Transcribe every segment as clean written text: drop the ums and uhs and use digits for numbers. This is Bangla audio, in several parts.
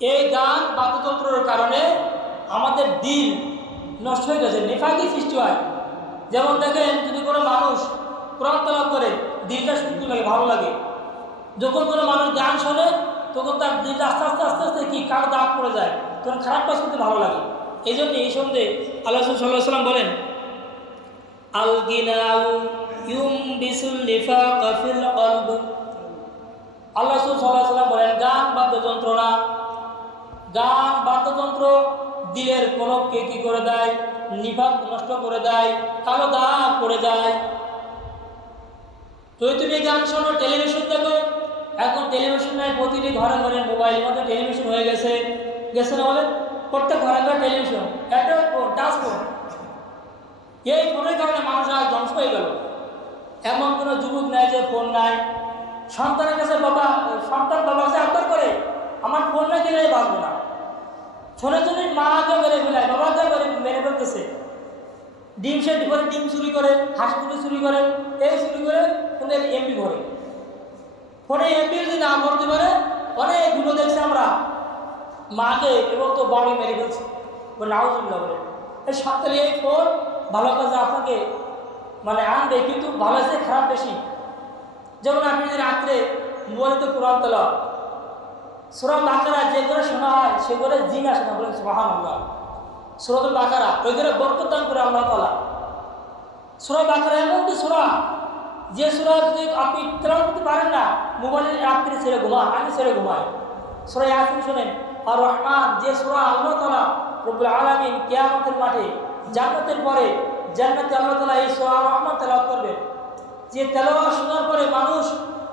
এই গান বাদ্যযন্ত্রের কারণে আমাদের দিল নষ্ট হয়ে গেছে, নেফাকি সৃষ্টি হয়। যেমন দেখেন, যদি কোনো মানুষ কোরআন তেলাওয়াত করে দিলটা শুনতে লাগে, ভালো লাগে। যখন কোনো মানুষ গান শোনে তখন তার দিলটা আস্তে আস্তে আস্তে আস্তে কি কার দাগ পড়ে যায়, তখন খারাপটা শুনতে ভালো লাগে। এই জন্য এই সন্ধ্যে আল্লাহ রাসূল সাল্লাল্লাহু আলাইহি ওয়াসাল্লাম বলেন, আল গিনাউ ইউমবিসুল নিফাকা ফিল কলব। আল্লাহ রাসূল সাল্লাল্লাহু আলাইহি ওয়াসাল্লাম বলেন, গান বাদ্যযন্ত্র না, গান বাদ্যযন্ত্র দিলের কলবকে কি করে দেয়, নিফাক নষ্ট করে দেয়, কালো দাগ পড়ে যায়। তো তুমি গান শোনো, টেলিভিশন দেখো, এখন টেলিভিশন নাই, প্রতিটি ঘরে ঘরে মোবাইলের মধ্যে টেলিভিশন হয়ে গেছে, গেছে না বলে? প্রত্যেক ঘরে ঘরে টেলিভিশন, একটা ফোন, টাচ ফোন। এই ফোনের কারণে মানুষ আজ ধ্বংস হয়ে গেল। এমন কোনো যুবক নাই যে ফোন নাই। সন্তানের কাছে সন্তান বাবার কাছে আবদার করে, আমার ফোন না কিনে বাঁচবো না। ফোনের জন্য মাকে মেরে ফেলায়, বাবাকে মেরে ফেলতেছে। ডিম সেট করে, ডিম চুরি করে, হাঁস মুরগি চুরি করে, এই চুরি করে ফোনের এমবি ভরে। ফোনে এমবি যদি না ভরতে পারে, অনেক ভিডিও দেখছি আমরা, মাকে এবং তো বাড়ি মেরে ফেলছে, নাউজুবিল্লাহ বলে। এই সপ্তাহে এই ফোন ভালো কাজে আপনাকে আনবে, কিন্তু ভালো আছে খারাপ বেশি। যেমন আপনি যদি রাত্রে মোবাইলে কোরআন তেলাওয়াত, সূরা বাকারা যে করে শোনা হয় সে করে জিন আসে না, বলেন সুবহানাল্লাহ। সূরাতুল বাকারা ওই করে বরকত দান করে আল্লাহ তাআলা। সূরা বাকারা এমন একটি সূরা, যে সূরা যদি আপনি তেলাওয়াত করতে পারেন না, মোবাইলে রাত্রে ছেড়ে ঘুমান, আমি ছেড়ে ঘুমাই। সূরা ইয়াসিন শুনেন। আর রহমান, যে সূরা আল্লাহ তাআলা রব্বুল আলামিন কিয়ামতের মাঠে জান্নাতের পরে জান্নাতে আল্লাহ তাআলা এই সূরা আর রহমান তেলাওয়াত করবে, যে তেলাওয়াত শোনার পরে মানুষ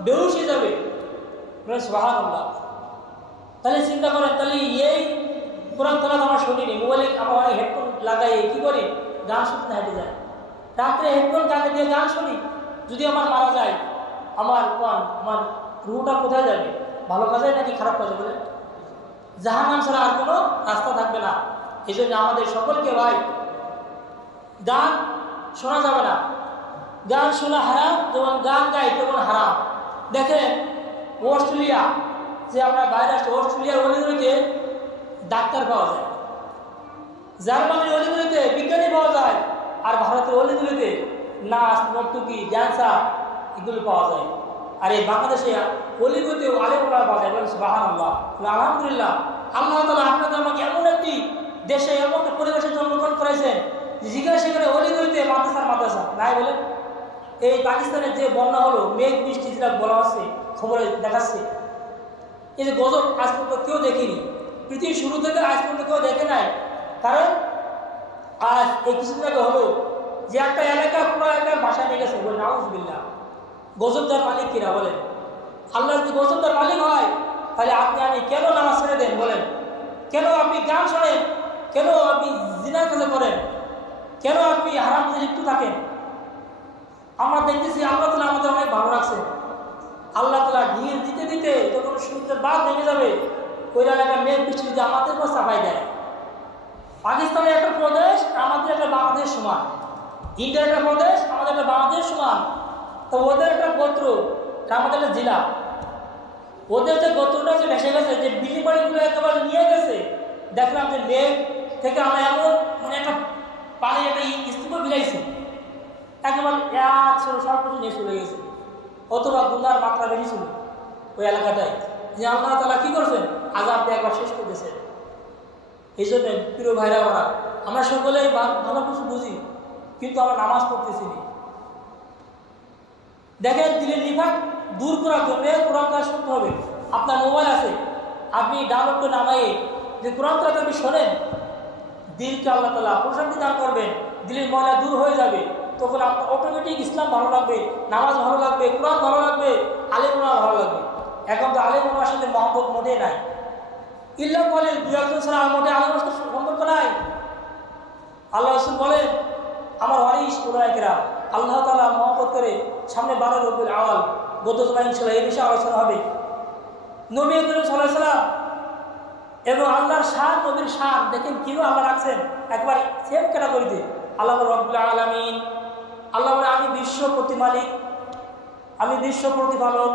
বেহুশ হয়ে যাবে, বলেন সুবহানাল্লাহ। তাহলে চিন্তা করেন, তাহলে এই কোরআন তেলাওয়াত আমরা শুনিনি, মোবাইলে আমরা অনেক হেডফোন লাগাই কি করি, গান শুনতে হেঁটে যায়। রাত্রে হেডফোন কানে দিয়ে গান শুনি, যদি আমার মারা যায়, আমার রুহটা কোথায় যাবে? ভালো কাজে নাকি খারাপ কাজে? বলে জাহান্নাম ছাড়া আর কোনো রাস্তা থাকবে না। এই জন্য আমাদের সকলকে ভাই, গান শোনা যাবে না। গান শোনা হারাম, যেমন গান গাই তেমন হারাম। দেখেন অস্ট্রেলিয়া, যে আমরা বাইরে আসছি, অস্ট্রেলিয়ার অলিগুলিতে ডাক্তার পাওয়া যায়, জার্মানির অলিগুলিতে বিজ্ঞানী পাওয়া যায়, আর ভারতের অলিগুলিতে নাচ, নর্তকী, ড্যান্সার এগুলো পাওয়া যায়। আর এই বাংলাদেশে অলিগুলিতেও আলেমুল্লাহ পাওয়া যায়, বলেন সুবহানাল্লাহ। আলহামদুলিল্লাহ, আল্লাহ তাআলা আপনাদের আমাকে এমন একটি দেশে, এমন একটা পরিবেশে জন্মগ্রহণ করেছেন যেখানে সেখানে অলিগুলিতে মাদ্রাসা নাই। বলেন এই পাকিস্তানের যে বন্যা হলো, মেঘ বৃষ্টি যেটা বলা হচ্ছে, খবরে দেখাচ্ছে, এই যে গজব আজ পর্যন্ত কেউ দেখেনি, পৃথিবীর শুরু থেকে আজ পর্যন্ত কেউ দেখে নাই। কারণ আজ এই কিছুদিন আগে হলো যে একটা এলাকা পুরো এলাকার বাসা নিয়ে গেছে, বলে নাউজুবিল্লাহ। গজবদার মালিক কিনা? বলেন আল্লাহ যদি গজবদার মালিক হয়, তাহলে আপনি আমি কেন নামাজ ছেড়ে দেন? বলেন কেন আপনি গান শোনেন? কেন আপনি জিনার কাছে করেন? কেন আপনি হারাম কাজে লিপ্ত থাকেন? আমরা দেখতেছি আল্লাহ তাআলা আমাদের অনেক ভালো রাখছে। আল্লাহ তাআলা ঢিল দিতে দিতে যখন সমুদ্রের বাঁধ ভেঙে যাবে, ওই এলাকায় মেঘ বৃষ্টি যদি আমাদের উপর চাপাই দেয়। পাকিস্তানের একটা প্রদেশ আমাদের একটা বাংলাদেশ সমান, ইন্ডিয়ার একটা প্রদেশ আমাদের একটা বাংলাদেশ সমান। তো ওদের একটা গোত্র, আমাদের একটা জেলা, ওদের যে গোত্রটা যে ভেসে গেছে, যে বিলি বাড়িগুলো একেবারে নিয়ে গেছে, দেখলাম যে মেঘ থেকে আমরা এমন একটা পানি একটা স্তূপ বিলাইছি, একেবারে সব কিছু নিয়ে চলে গেছে। অথবা গুনার মাত্রা বেশি ছিল ওই এলাকাটায়, যে আল্লাহ তাআলা কি করছেন, আযাব দিয়ে একবার শেষ করে দিয়েছেন। এই জন্য প্রিয় ভাইরা, আমরা সকলেই ভালো কিছু বুঝি, কিন্তু আমরা নামাজ পড়তেছি না। দেখেন দিলের নিফাক দূর করার জন্য কোরআন তেলাওয়াত শুনতে হবে। আপনার মোবাইল আছে, আপনি ডাউনলোড করে নামাইয়ে যে কোরআন তেলাওয়াত আপনি শোনেন, দিলকে আল্লাহ তাআলা প্রশান্তি দান করবেন, দিলের ময়লা দূর হয়ে যাবে। তখন আপনার অটোমেটিক ইসলাম ভালো লাগবে, নামাজ ভালো লাগবে, কোরআন ভালো লাগবে, আলেমুল্লাহ ভালো লাগবে। এখন তো আলেমুল্লাহর সাথে মহব্বত মোটেই নাই। ইল্লা বলেন দু একজন ছাড়া মোটে আলেমের সাথে সম্পর্ক নাই। আল্লাহ রাসূল বলেন, আমার ওয়ারিস উলাইকেরা আল্লাহ তাআলা মহব্বত করে। সামনে 12 রবিউল আউয়াল গতজমা ইনশাআল্লাহ এই বিষয়ে আলোচনা হবে। নবী করিম সাল্লাল্লাহু আলাইহি ওয়াসাল্লাম এবং আল্লাহর শান, নবীর শান দেখেন কিভাবে আল্লাহ রাখছেন, একবার সেম ক্যাটাগরিতে। আল্লাহ রব্বুল আলামিন, আল্লাহ বলে আমি বিশ্ব প্রতিমালিক, আমি বিশ্ব প্রতিপালক,